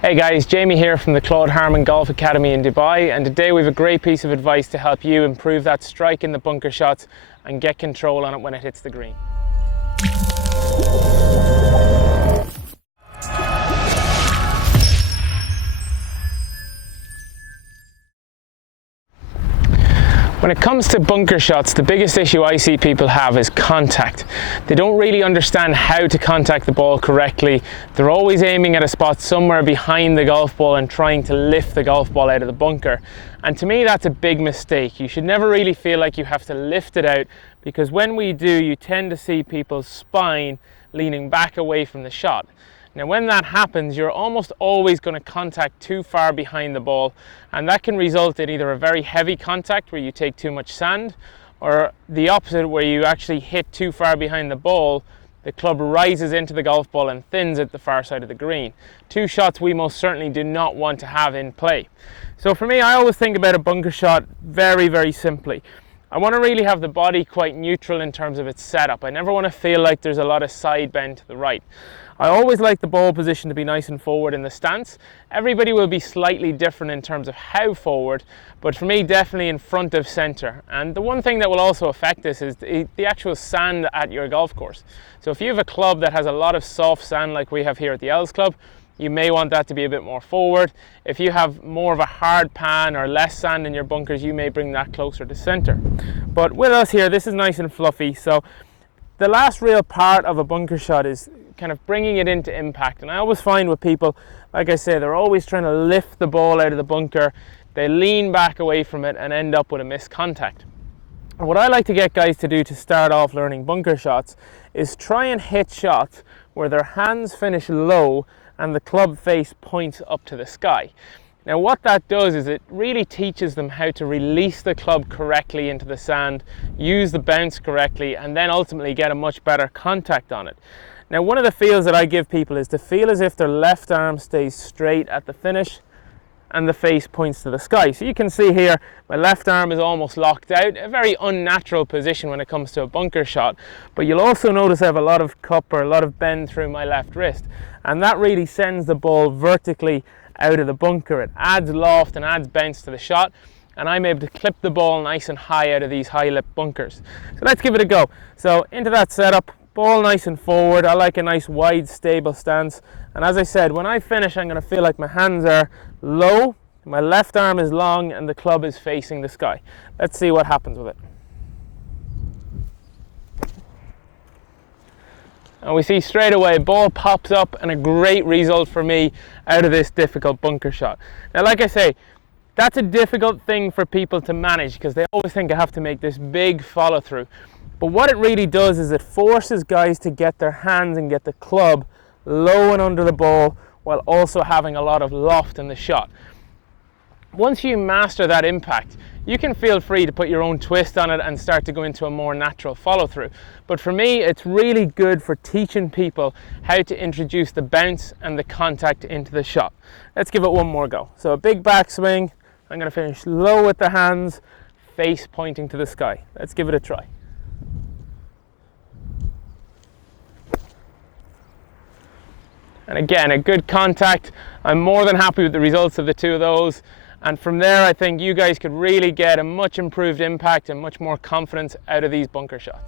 Hey guys, Jamie here from the Claude Harmon Golf Academy in Dubai, and today we have a great piece of advice to help you improve that strike in the bunker shots and get control on it when it hits the green. When it comes to bunker shots, the biggest issue I see people have is contact. They don't really understand how to contact the ball correctly. They're always aiming at a spot somewhere behind the golf ball and trying to lift the golf ball out of the bunker. And to me, that's a big mistake. You should never really feel like you have to lift it out, because when we do, you tend to see people's spine leaning back away from the shot. Now when that happens, you're almost always going to contact too far behind the ball, and that can result in either a very heavy contact where you take too much sand, or the opposite where you actually hit too far behind the ball, the club rises into the golf ball and thins at the far side of the green. Two shots we most certainly do not want to have in play. So for me, I always think about a bunker shot very simply. I want to really have the body quite neutral in terms of its setup. I never want to feel like there's a lot of side bend to the right. I always like the ball position to be nice and forward in the stance. Everybody will be slightly different in terms of how forward, but for me, definitely in front of center. And the one thing that will also affect this is the actual sand at your golf course. So if you have a club that has a lot of soft sand like we have here at the Els Club, you may want that to be a bit more forward. If you have more of a hard pan or less sand in your bunkers, you may bring that closer to center. But with us here, this is nice and fluffy. So the last real part of a bunker shot is kind of bringing it into impact. And I always find with people, like I say, they're always trying to lift the ball out of the bunker. They lean back away from it and end up with a missed contact. And what I like to get guys to do to start off learning bunker shots is try and hit shots where their hands finish low and the club face points up to the sky. Now what that does is it really teaches them how to release the club correctly into the sand, use the bounce correctly, and then ultimately get a much better contact on it. Now one of the feels that I give people is to feel as if their left arm stays straight at the finish and the face points to the sky. So you can see here, my left arm is almost locked out, a very unnatural position when it comes to a bunker shot. But you'll also notice I have a lot of cup or a lot of bend through my left wrist. And that really sends the ball vertically out of the bunker. It adds loft and adds bounce to the shot, and I'm able to clip the ball nice and high out of these high lip bunkers. So let's give it a go. So into that setup, ball nice and forward. I like a nice wide stable stance, and as I said, when I finish I'm going to feel like my hands are low, my left arm is long, and the club is facing the sky. Let's see what happens with it. And we see straight away ball pops up, and a great result for me out of this difficult bunker shot. Now like I say, that's a difficult thing for people to manage because they always think I have to make this big follow through. But what it really does is it forces guys to get their hands and get the club low and under the ball while also having a lot of loft in the shot. Once you master that impact, you can feel free to put your own twist on it and start to go into a more natural follow through. But for me, it's really good for teaching people how to introduce the bounce and the contact into the shot. Let's give it one more go. So a big backswing, I'm going to finish low with the hands, face pointing to the sky. Let's give it a try. And again, a good contact. I'm more than happy with the results of the two of those. And from there, I think you guys could really get a much improved impact and much more confidence out of these bunker shots.